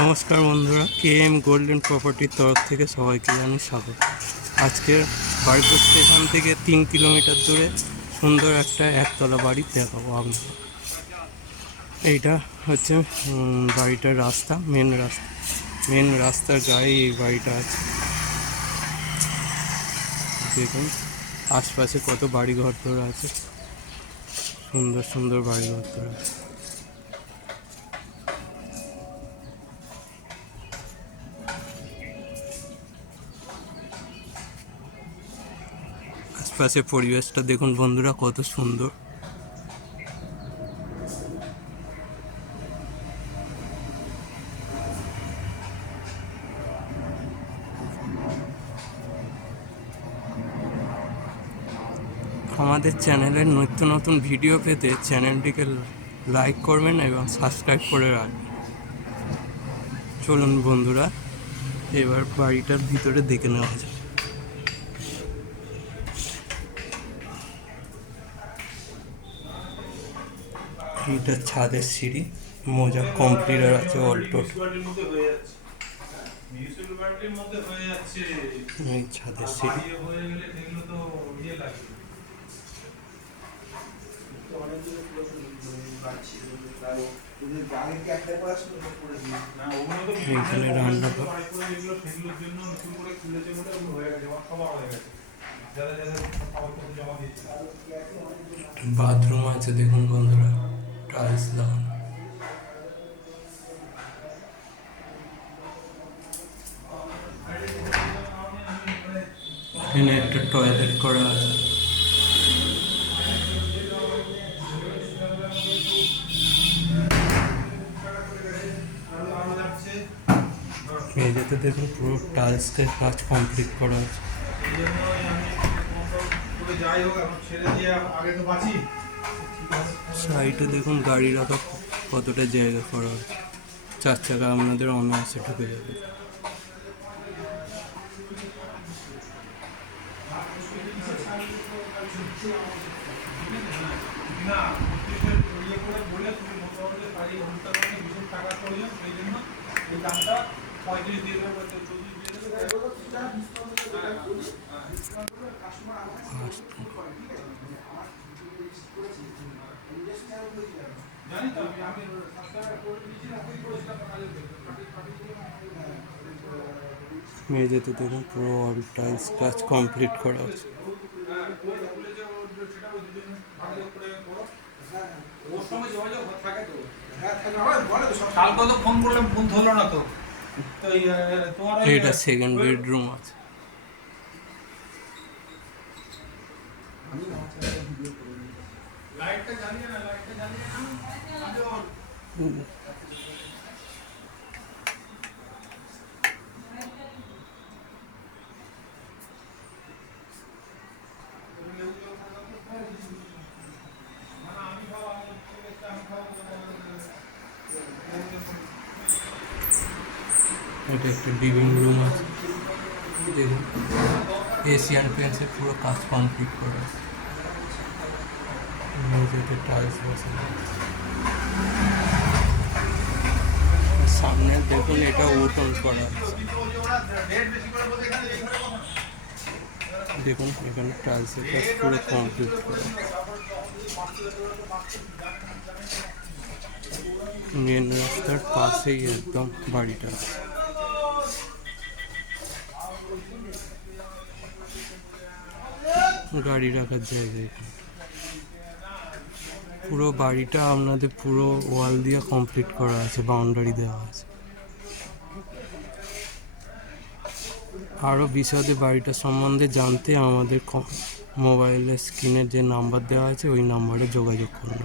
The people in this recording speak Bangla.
নমস্কার বন্ধুরা, KM গোল্ডেন প্রপার্টির তরফ থেকে সবাইকে জানাই স্বাগত। আজকে বাড়িপুর স্টেশন থেকে 3 কিলোমিটার দূরে সুন্দর একটা একতলা বাড়ি দেখাবো আপনাকে। এইটা হচ্ছে বাড়িটার রাস্তা, মেন রাস্তার গায়ে এই বাড়িটা আছে। দেখুন আশপাশে কত বাড়িঘর ধরে আছে, সুন্দর সুন্দর বাড়িঘর ধরে আছে। আশপাশে পরিবেশটা দেখুন বন্ধুরা, কত সুন্দর। আমাদের চ্যানেলের নিত্য নতুন ভিডিও পেতে চ্যানেলটিকে লাইক করবেন এবং সাবস্ক্রাইব করে রাখবেন। চলুন বন্ধুরা, এবার বাড়িটার ভিতরে দেখে নেওয়া যায়। এইটা ছাদের সিঁড়ি, মোজা কমপ্লিটার আছে অল্টো। এই ছাদের সিঁড়ি, এইখানে রান্নাঘর, বাথরুম আছে দেখুন বন্ধুরা, টাইলস লাগানো। এখানে একটা টয়লেট করা আছে। মেঝেতে দেখুন পুরো টাইলসের কাজ কমপ্লিট করা আছে। সাইডে দেখুন গাড়ি রাখা কতটা জায়গা করা আছে, 4 চাকা আপনাদের অনায়াসে ঢুকে যাবে। মেঝেতে দেখুন পুরো অল টাইলস কাজ কমপ্লিট করা আছে। এটা সেকেন্ড বেডরুম আছে। এটা একটা লিভিং রুম আছে, দেখুন এশিয়ান পেন্টসের পুরো কাজ কমপ্লিট করা আছে। মেঝেতে টাইলস বসে, সামনে দেখুন এটা উঠোন করা আছে। দেখুন এখানে টাইলসের কাজ পুরো কমপ্লিট করা। মেন রাস্তার পাশেই একদম বাড়িটা আছে। গাড়ি রাখার জায়গা এখানে। পুরো বাড়িটা আপনাদের পুরো ওয়াল দিয়ে কমপ্লিট করা আছে, বাউন্ডারি দেওয়া আছে। আরও বিশদে বাড়িটা সম্বন্ধে জানতে আমাদের মোবাইলের স্ক্রিনে যে নাম্বার দেওয়া আছে ওই নাম্বারে যোগাযোগ করুন।